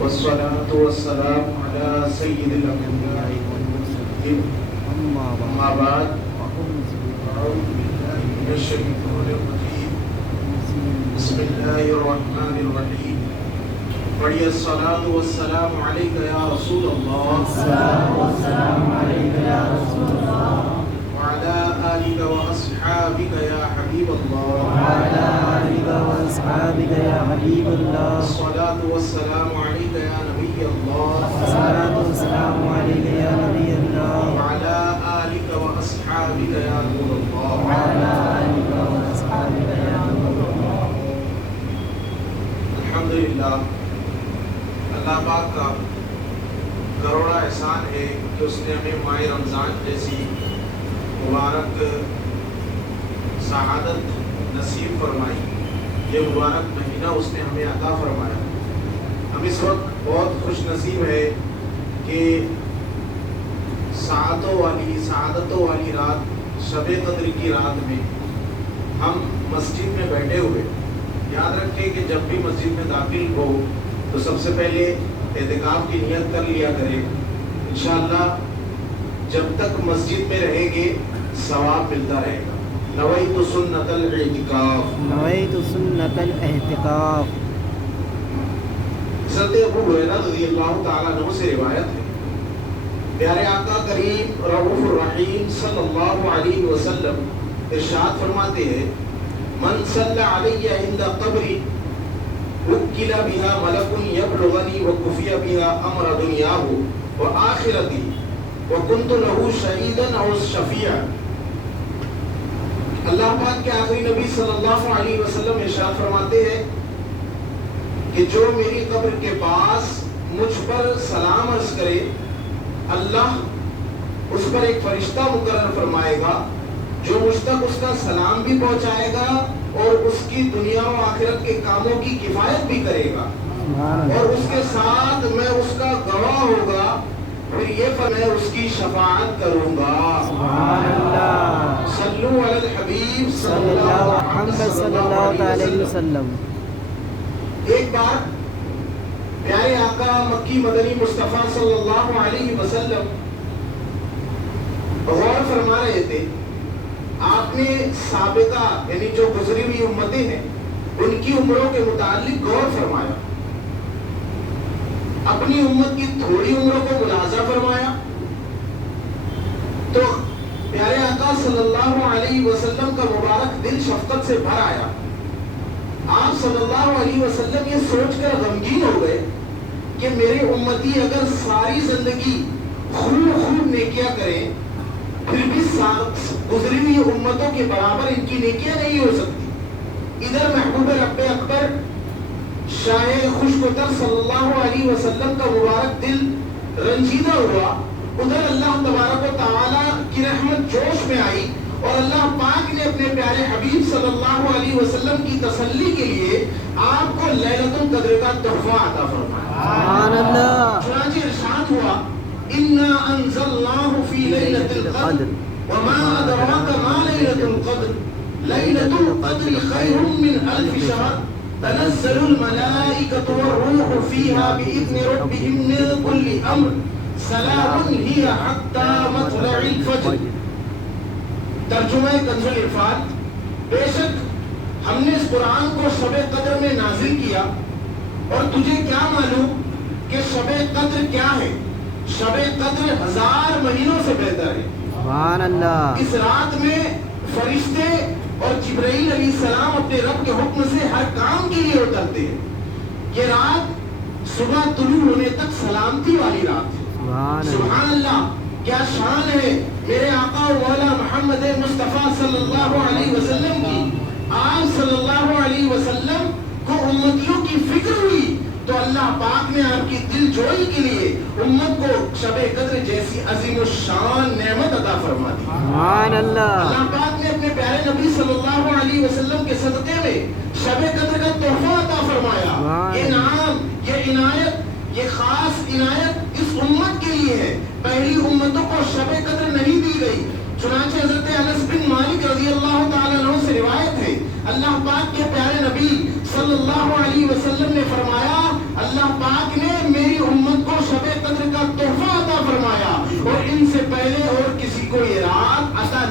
والصلاة والسلام على سيد الأنبياء والمرسلين أما بعد أعوذ بالله من الشيطان الرجيم بسم الله الرحمن الرحيم پڑھیے الصلاة والسلام عليك يا رسول الله الصلاة والسلام عليك يا رسول الله وعلى آلك وأصحابك يا حبيب الله وعلى آلك وأصحابك يا حبيب الله الصلاة والسلام عليك يا نبي الله الصلاة والسلام عليك يا نبي الله وعلى آلك وأصحابك يا نور الله وعلى آلك وأصحابك يا نور الله الحمدللہ اللہ پاک کا کروڑا احسان ہے کہ اس نے ہمیں ماہ رمضان جیسی مبارک سعادت نصیب فرمائی. یہ مبارک مہینہ اس نے ہمیں عطا فرمایا. ہم اس وقت بہت خوش نصیب ہے کہ سعادتوں والی رات شب قدر کی رات میں ہم مسجد میں بیٹھے ہوئے. یاد رکھیں کہ جب بھی مسجد میں داخل ہو تو سب سے پہلے اعتکاف کی نیت کر لیا کرے. انشاءاللہ جب تک مسجد میں رہیں گے ثواب ملتا رہے گا. نویت سنت الاعتکاف نویت سنت الاعتکاف. حضرت ابو ہریرہ رضی اللہ تعالیٰ عنہ سے روایت ہے پیارے آقا کریم رؤوف الرحیم صلی اللہ علیہ وسلم ارشاد فرماتے ہیں من صلی علی عند قبری وکل بها ملک یبلغنی وکفی بها امر دنیاه وآخرتی وکنت له شہیدا او شفیعا. اللہ پاک کے آخری نبی صلی اللہ علیہ وسلم ارشاد فرماتے ہیں کہ جو میری قبر کے پاس مجھ پر سلام عرض کرے اللہ اس پر ایک فرشتہ مقرر فرمائے گا جو مجھ تک اس کا سلام بھی پہنچائے گا اور اس کی دنیا و آخرت کے کاموں کی کفایت بھی کرے گا اور اس کے ساتھ میں اس کا گواہ ہوگا پھر یہ میں اس کی شفاعت کروں گا. سبحان اللہ. صلو علی الحبیب صلی اللہ علیہ وسلم. ایک بار پیارے آقا مکی مدنی مصطفیٰ صلی اللہ علیہ وسلم غور فرما رہے تھے. آپ نے سابقہ یعنی جو گزری ہوئی امتیں ہیں ان کی عمروں کے متعلق غور فرمایا. اپنی امت کی تھوڑی عمروں کو ملاحظہ فرمایا تو پیارے آقا صلی اللہ علیہ وسلم کا مبارک دل شفقت سے بھر آیا. آپ صلی اللہ علیہ وسلم یہ سوچ کر غمگین ہو گئے کہ میرے امتی اگر ساری زندگی خوب نیکیاں کریں پھر بھی گزری ہوئی امتوں کے برابر ان کی نیکیاں نہیں ہو سکتی. ادھر محبوب رب اکبر شاہ خوشگوار صلی اللہ علیہ وسلم کا مبارک دل رنجیدہ ہوا, ادھر اللہ تبارک و تعالی کی رحمت جوش میں آئی اور اللہ پاک نے اپنے پیارے حبیب صلی اللہ علیہ وسلم کی تسلی کے لیے آپ کو لیلۃ القدر کا تحفہ عطا فرمایا. سبحان اللہ. چنانچہ ارشاد ہوا انا انزلناه في ليلة القدر وما ادراك ما ليلة القدر ليلة القدر خير من 1000 شهر تنزل الملائكة والروح فيها بإذن ربهم من كل أمر سلام هي حتى مطلع الفجر. ترجمہ کنز العرفان. بے شک ہم نے اس قرآن کو شب قدر میں نازل کیا اور تجھے کیا معلوم کہ شب قدر کیا ہے. شب قدر 1000 مہینوں سے بہتر ہے. سبحان اللہ. اس رات میں فرشتے اور جبرائیل علیہ السلام اپنے رب کے حکم سے ہر کام کے لیے اترتے ہیں. یہ رات صبح طلوع ہونے تک سلامتی والی رات ہے. سبحان اللہ. کیا شان ہے میرے آقا و مولا محمد مصطفیٰ صلی اللہ علیہ وسلم کی. آپ صلی اللہ علیہ وسلم کو امتیوں کی فکر ہوئی تو اللہ پاک نے آپ کی دل جوئی کے لیے امت کو شب قدر جیسی عظیم الشان نعمت عطا فرما دی. سبحان اللہ. اللہ پاک نے اپنے پیارے نبی صلی اللہ علیہ وسلم کے صدقے میں شب قدر کا تحفہ عطا فرمایا. یہ نام, یہ عنایت, یہ خاص عنایت اس امت کے لیے ہے. پہلی امتوں کو شب قدر نہیں دی گئی. چنانچہ حضرت انس بن مالک رضی اللہ تعالیٰ عنہ سے روایت ہے اللہ پاک کے پیارے نبی صلی اللہ علیہ وسلم نے فرمایا اللہ پاک نے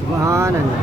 سبحان اللہ.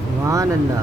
سبحان اللہ.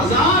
1000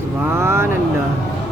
سبحان اللہ.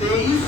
23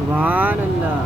سبحان اللہ.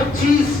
25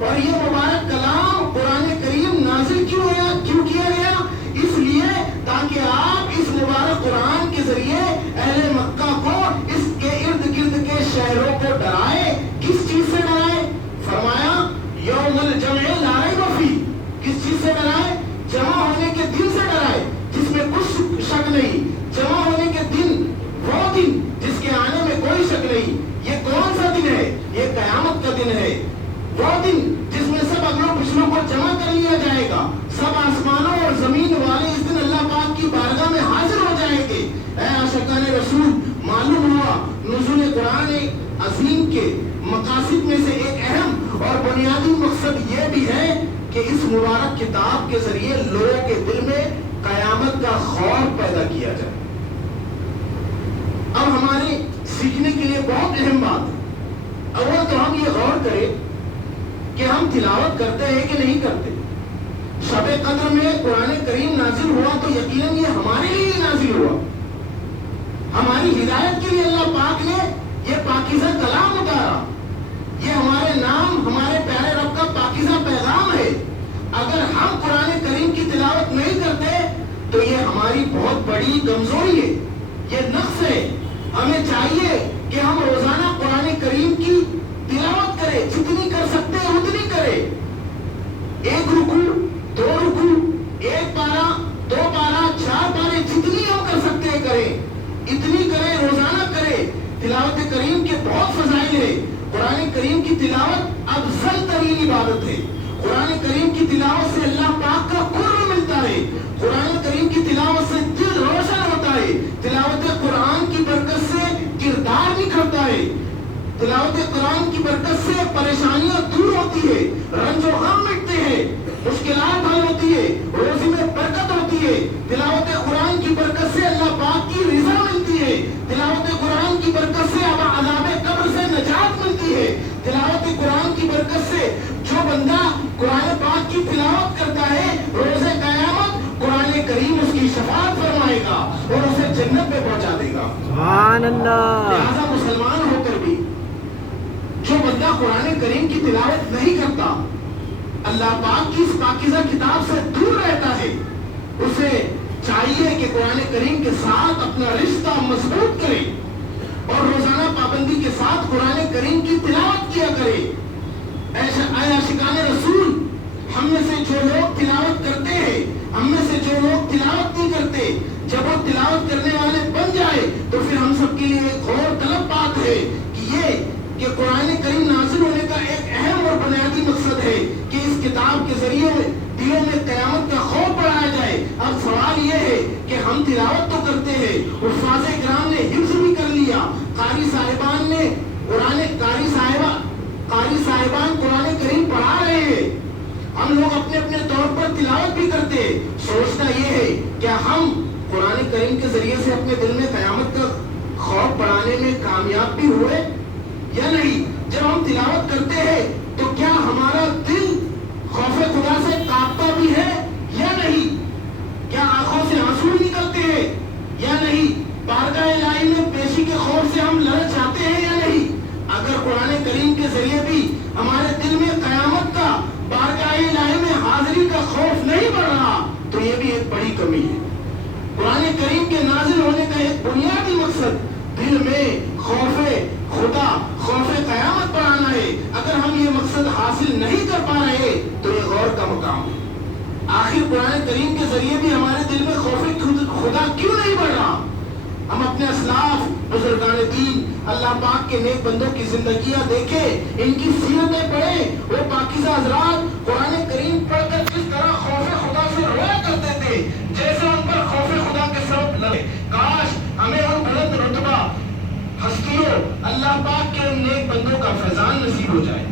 اور یہ مبارک کلام قرآن کریم نازل کیوں کیا گیا؟ اس لیے تاکہ آپ اس مبارک قرآن کے ذریعے اہل مکہ کو اس کے ارد گرد کے شہروں کو ڈرائے۔ کس چیز سے ڈرائے؟ فرمایا یوم الجمع لا ریب فیہ۔ کس چیز سے ڈرائے؟ جمع ہونے کے دن سے ڈرائے جس میں کچھ شک نہیں، جمع ہونے کے دن، وہ دن جس کے آنے میں کوئی شک نہیں۔ یہ کون سا دن ہے؟ یہ قیامت کا دن ہے، وہ دن جس میں سب اگلوں پچھلوں کو جمع کر لیا جائے گا، سب آسمانوں اور زمین والے اس دن اللہ پاک کی بارگاہ میں حاضر ہو جائیں گے۔ اے عاشقان رسول، معلوم ہوا نزول قرآن عظیم کے مقاصد میں سے ایک اہم اور بنیادی مقصد یہ بھی ہے کہ اس مبارک کتاب کے ذریعے لوگوں کے دل میں قیامت کا خوف پیدا کیا جائے۔ اب ہمارے سیکھنے کے لیے بہت اہم بات ہے، اول تو ہم یہ غور کریں کہ ہم تلاوت کرتے ہیں کہ نہیں کرتے۔ شب قدر میں قرآن کریم نازل ہوا تو یقیناً یہ ہمارے لیے نازل ہوا، ہماری ہدایت کے لیے اللہ پاک نے یہ پاکیزہ کلام اتارا، یہ ہمارے نام، ہمارے پیارے رب کا پاکیزہ پیغام ہے۔ اگر ہم قرآن کریم کی تلاوت نہیں کرتے تو یہ ہماری بہت بڑی کمزوری ہے، یہ نقص ہے۔ ہمیں چاہیے کہ ہم روزانہ قرآن کریم کی تلاوت کریں، جتنی کر سکتے ہیں اتنی کریں۔ ایک رکوع، دو رکوع، ایک پارہ، دو پارہ، 4 پارے، جتنی ہم کر سکتے ہیں کریں، اتنی کریں، روزانہ کریں۔ تلاوت کریم کے بہت فضائل ہیں۔ قرآن کریم کی تلاوت افضل ترین عبادت ہے۔ قرآن کریم کی تلاوت سے اللہ پاک کا قرب ملتا ہے، قرآن کریم کی تلاوت سے دل روشن ہوتا ہے، تلاوت قرآن کی برکت سے کردار نکھرتا ہے، تلاوت قرآن کی برکت سے پریشانیاں دور ہوتی ہے، رنج و غم مٹتے ہیں، مشکلات حل ہوتی ہے، روزی میں برکت ہوتی ہے۔ تلاوت قرآن کی برکت سے اللہ پاک کی رضا ملتی ہے، تلاوت قرآن کی برکت سے اب عذاب قبر سے نجات ملتی ہے۔ تلاوت قرآن کی برکت سے جو بندہ قرآن پاک کی تلاوت کرتا ہے، روز قیامت قرآن کریم اس کی شفاعت فرمائے گا اور اسے جنت میں پہنچا دے گا۔ سبحان اللہ۔ لہذا مسلمان ہو کر بھی جو بندہ قرآن کریم کی تلاوت نہیں کرتا، اللہ پاک کی اس پاکیزہ کتاب سے دور رہتا ہے، اسے چاہیے کہ قرآن کریم کے ساتھ اپنا رشتہ مضبوط کرے اور روزانہ پابندی کے ساتھ قرآن کریم کی تلاوت کیا کرے۔ اے عاشقان رسول، ہم میں سے جو لوگ تلاوت کرتے ہیں، ہم میں سے جو لوگ تلاوت نہیں کرتے، جب وہ تلاوت کرنے والے بن جائے تو پھر ہم سب کے لیے ایک غور طلب بات ہے کہ قرآن کریم نازل ہونے کا ایک اہم اور بنیادی مقصد ہے کہ اس کتاب کے ذریعے دلوں میں قیامت کا خوف بڑھایا جائے۔ اب سوال یہ ہے کہ ہم تلاوت تو کرتے ہیں، حفاظ کرام نے حفظ بھی کر لیا، قاری صاحبان نے قاری صاحبان قرآن کریم پڑھا رہے ہیں، ہم لوگ اپنے اپنے طور پر تلاوت بھی کرتے ہیں۔ سوچنا یہ ہے کہ ہم قرآن کریم کے ذریعے سے اپنے دل میں قیامت کا خوف بڑھانے میں کامیاب بھی ہوئے یا نہیں؟ جب ہم تلاوت کرتے ہیں تو کیا ہمارا دل خوف خدا سے کانپتا بھی ہے یا نہیں؟ کیا آنکھوں سے آنسو نکلتے ہیں یا نہیں؟ بارگاہ الہی میں پیشی کے خوف سے ہم لرز جاتے ہیں یا نہیں؟ اگر قرآن کریم کے ذریعے بھی ہمارے دل میں قیامت کا، بارگاہ الہی میں حاضری کا خوف نہیں بڑھ رہا تو یہ بھی ایک بڑی کمی ہے۔ قرآن کریم کے نازل ہونے کا ایک بنیادی مقصد دل میں خوف خدا، خوف قیامت بڑھانا ہے۔ اگر ہم یہ مقصد حاصل نہیں کر پا رہے تو یہ غور کا مقام ہے۔ آخر قرآن کریم کے ذریعے بھی ہمارے دل میں خوف خدا کیوں نہیں بڑھ رہا؟ ہم اپنے اسلاف، بزرگان دین، اللہ پاک کے نیک بندوں کی زندگیاں دیکھیں، ان کی سیرتیں پڑھیں۔ وہ پاکیزہ حضرات قرآن کریم پڑھ کر جس طرح خوف خدا سے رویا کرتے تھے، جیسے ان پر خوف خدا کے سبب لگے، کاش ہمیں ان بلند رتبہ ہستیوں، اللہ پاک کے ان نیک بندوں کا فیضان نصیب ہو جائے۔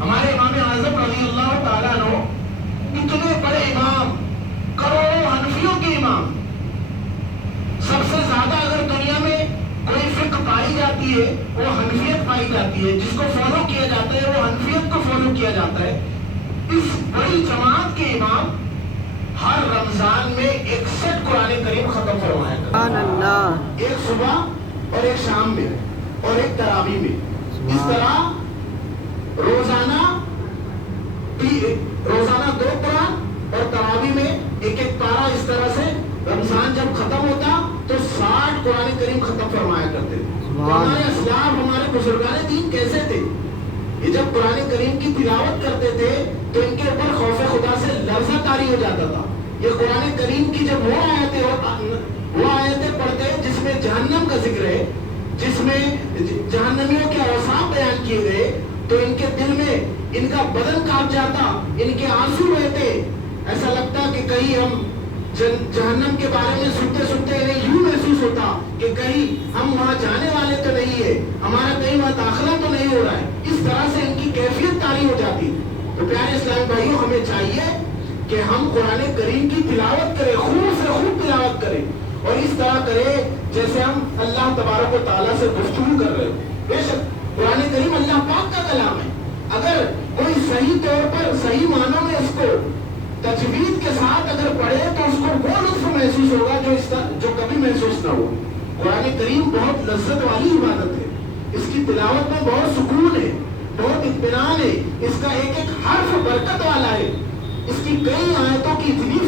ہمارے امام اعظم رضی اللہ تعالیٰ عنہ اتنے بڑے امام، کروڑوں حنفیوں کے امام، سب سے زیادہ اگر دنیا میں کوئی فقہ پائی جاتی ہے وہ حنفیت پائی جاتی ہے، جس کو فالو کیا جاتا ہے وہ حنفیت کو فالو کیا جاتا ہے۔ اس بڑی جماعت کے امام ہر رمضان میں 61 قرآن کریم ختم فرمایا کرتے ہیں، ایک صبح اور ایک شام میں اور ایک تراویح میں۔ اس طرح روزانہ 2 قرآن اور تراویح میں ایک پارا. اس طرح سے رمضان جب ختم ہوتا تو 60 قرآن کریم ختم فرمایا کرتے تھے. ہمارے اسلاف ہمارے بزرگان دین کیسے تھے؟ یہ جب قرآن کریم کی تلاوت کرتے تھے تو ان کے اوپر خوف خدا سے لرزہ طاری ہو جاتا تھا. یہ قرآن کریم کی جب وہ آیتیں پڑھتے جس میں جہنم کا ذکر ہے, جس میں جہنمیوں کے اوصاف بیان کیے گئے, تو ان کے دل میں ان کا بدن کانپ جاتا, ان کے آنسو بہتے. ایسا لگتا کہ کہیں ہم جہنم کے بارے میں سنتے انہیں یوں محسوس ہوتا کہ کہیں ہم وہاں جانے والے تو نہیں ہے, ہمارا کہیں وہاں داخلہ تو نہیں ہو رہا ہے. اس طرح سے ان کی کیفیت طاری ہو جاتی. تو پیارے اسلامی بھائیوں, ہمیں چاہیے کہ ہم قرآن کریم کی تلاوت کریں, خوب سے خوب تلاوت کریں, اور اس طرح کریں جیسے ہم اللہ تبارک و تعالیٰ سے گفتگو کر رہے ہیں. بے شک قرآن کریم اللہ پاک کا کلام ہے. اگر کوئی صحیح طور پر صحیح معنوں میں اس کو تجوید کے ساتھ اگر پڑھے تو اس کو وہ لطف محسوس ہوگا جو کبھی محسوس نہ ہو. قرآن کریم بہت لذت والی عبادت ہے. اس کی تلاوت میں بہت سکون ہے, بہت اطمینان ہے. اس کا ایک ایک حرف برکت والا ہے. اس کی کئی آیتوں کی اتنی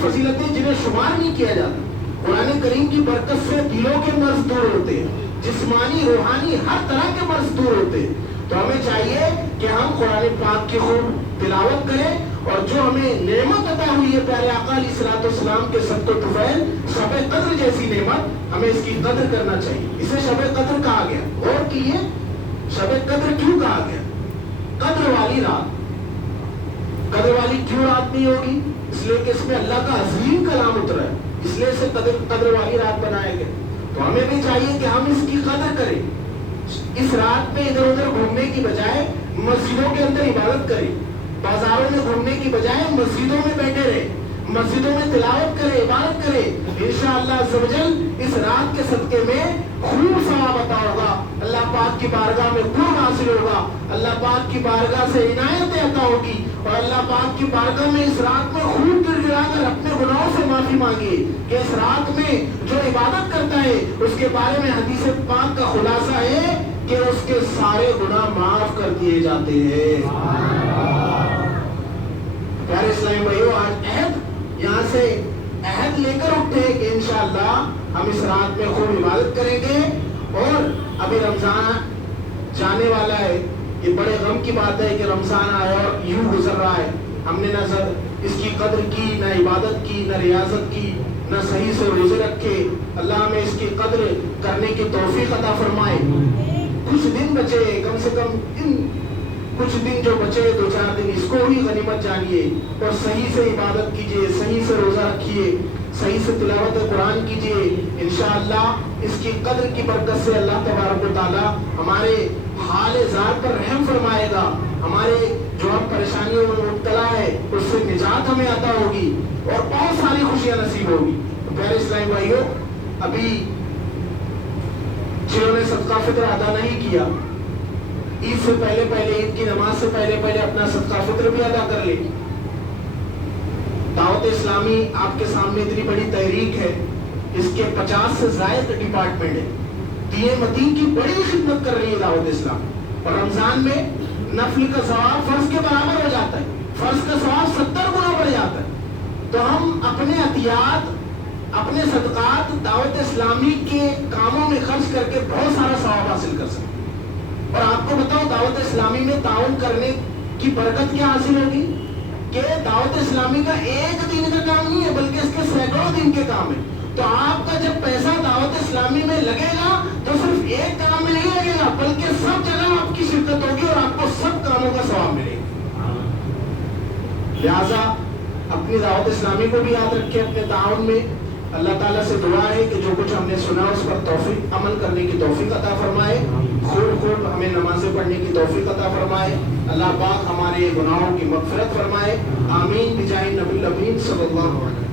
فضیلتیں جنہیں شمار نہیں کیا جاتا. قرآن کریم کی برکت سے دلوں کے مرض دور ہوتے ہیں, جسمانی روحانی ہر طرح کے مرض دور ہوتے ہیں. تو ہمیں چاہیے کہ ہم قرآن پاک کی خوب تلاوت کریں, اور جو ہمیں نعمت عطا ہوئی ہے پیارے آقا علیہ الصلوۃ والسلام کے صدق و طفیل, شب قدر جیسی نعمت, ہمیں اس کی قدر کرنا چاہیے. اسے شب قدر کہا گیا. غور کیے شب قدر کیوں کہا گیا؟ قدر والی رات. قدر والی کیوں رات نہیں ہوگی؟ اس لیے کہ اس میں اللہ کا عظیم کلام اترا ہے, اس لیے اسے قدر والی رات بنایا گیا. تو ہمیں بھی چاہیے کہ ہم اس کی قدر کریں. اس رات میں ادھر ادھر گھومنے کی بجائے مسجدوں کے اندر عبادت کریں, بازاروں میں گھومنے کی بجائے مسجدوں میں بیٹھے رہے, مسجدوں میں تلاوت کرے, عبادت کرے. انشاءاللہ عز و جل اس رات کے صدقے میں خوب ثواب عطا ہوگا, اللہ پاک کی بارگاہ میں قرب حاصل ہوگا, اللہ پاک کی بارگاہ سے عنایتیں عطا ہوگی, اور اللہ پاک کی بارگاہ میں اس رات میں خوب گر گرا کر اپنے گناہوں سے معافی مانگے کہ اس رات میں جو عبادت کرتا ہے اس کے بارے میں حدیث پاک کا خلاصہ ہے کہ اس کے سارے گناہ معاف کر دیے جاتے ہیں. پیارے اسلامی بھائیو, آج عہد یہاں سے عہد لے کر اٹھتے ہیں کہ انشاءاللہ ہم اس رات میں خوب عبادت کریں گے. اور ابھی رمضان جانے والا ہے. یہ بڑے غم کی بات ہے کہ رمضان آیا اور یوں گزر رہا ہے, ہم نے نہ اس کی قدر کی, نہ عبادت کی, نہ ریاضت کی, نہ صحیح سے روزے رکھے. اللہ ہمیں اس کی قدر کرنے کی توفیق عطا فرمائے. کچھ دن بچے, کم سے کم کچھ دن جو بچے 2-4 دن, اس کو بھی غنیمت جانیے اور صحیح سے عبادت کیجیے, صحیح سے روزہ رکھیے, صحیح سے تلاوت قرآن کیجیے. انشاءاللہ اس کی قدر کی برکت سے اللہ تبارک و تعالی ہمارے حال ذات پر رحم فرمائے گا. ہمارے جو ہم پریشانیوں میں مبتلا ہے اس سے نجات ہمیں عطا ہوگی اور بہت ساری خوشیاں نصیب ہوگی. پیارے اسلامی بھائیوں, ابھی جنہوں نے صدقہ فطر ادا نہیں کیا, عید سے پہلے عید کی نماز سے پہلے اپنا صدقہ فطر بھی ادا کر لے. دعوت اسلامی آپ کے سامنے اتنی بڑی تحریک ہے, اس کے 50 سے زائد ڈپارٹمنٹ ہے. دین متین کی بڑی خدمت کر رہی ہے دعوت اسلام. اور رمضان میں نفل کا ثواب فرض کے برابر ہو جاتا ہے, فرض کا ثواب 70 گنا بڑھ جاتا ہے. تو ہم اپنے عطیات, اپنے صدقات دعوت اسلامی کے کاموں میں خرچ کر کے بہت سارا ثواب حاصل کر سکتے. اور آپ کو بتاؤ دعوت اسلامی میں تعاون کرنے کی برکت کیا حاصل ہوگی کہ دعوت اسلامی کا ایک دن کا کام نہیں ہے بلکہ اس کے سینکڑوں دن کے کام ہے. تو آپ کا جب پیسہ دعوت اسلامی میں لگے گا تو صرف ایک کام میں نہیں لگے گا بلکہ سب جگہ آپ کی شرکت ہوگی اور آپ کو سب کاموں کا ثواب ملے گا. لہٰذا اپنی دعوت اسلامی کو بھی یاد رکھیں اپنے تعاون میں. اللہ تعالیٰ سے دعا ہے کہ جو کچھ ہم نے سنا اس پر توفیق, عمل کرنے کی توفیق عطا فرمائے. خوب ہمیں نمازیں پڑھنے کی توفیق عطا فرمائے. اللہ پاک ہمارے گناہوں کی مغفرت فرمائے. آمین بجاہ نبی الامین صلی اللہ علیہ وسلم.